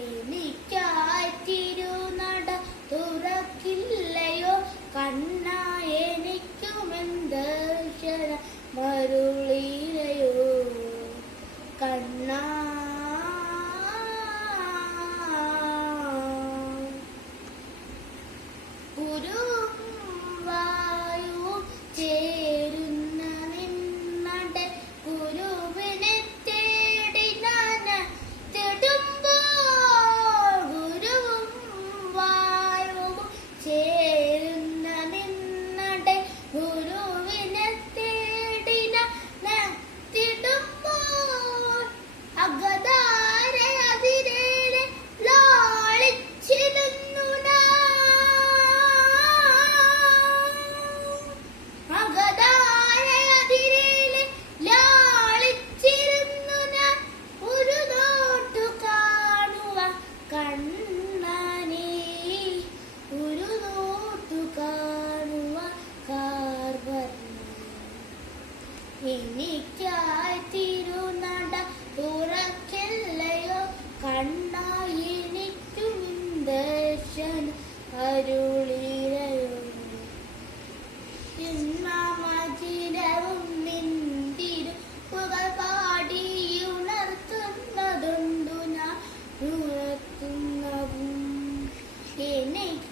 എനിക്കായി തിരുനട തുറക്കില്ലയോ കണ്ണാ, എനിക്കുമെന്തർശന മരുളിലയോ കണ്ണാ. ഗുരുവും വായുവും ചേരുന്ന നിന്നട ഗുരുവിനെ തേടി ഞാൻ തിടുമ്പോൾ, ഗുരുവും വായുവും ചേരുന്ന നിന്നട ഗുരുവിനെ തേടി ഞാൻ തിടുമ്പോൾ, അഗതാര അതിരേറെ ലാളിച്ചിരുന്നു കണ്ണനെ, ഒരു നോട്ടു കാണുക കാർവർണ്ണ. എനിക്കായി തിരുനട തുറക്കില്ലയോ കണ്ണാ, എനിക്കും ദർശന അരുളിലയോ. മജിരവും നിന്തിരുപ്പുകൾ പാടി ഉണർത്തുന്നതുണ്ടു ഞാൻ ഉണർത്തുന്നതും. എനിക്ക്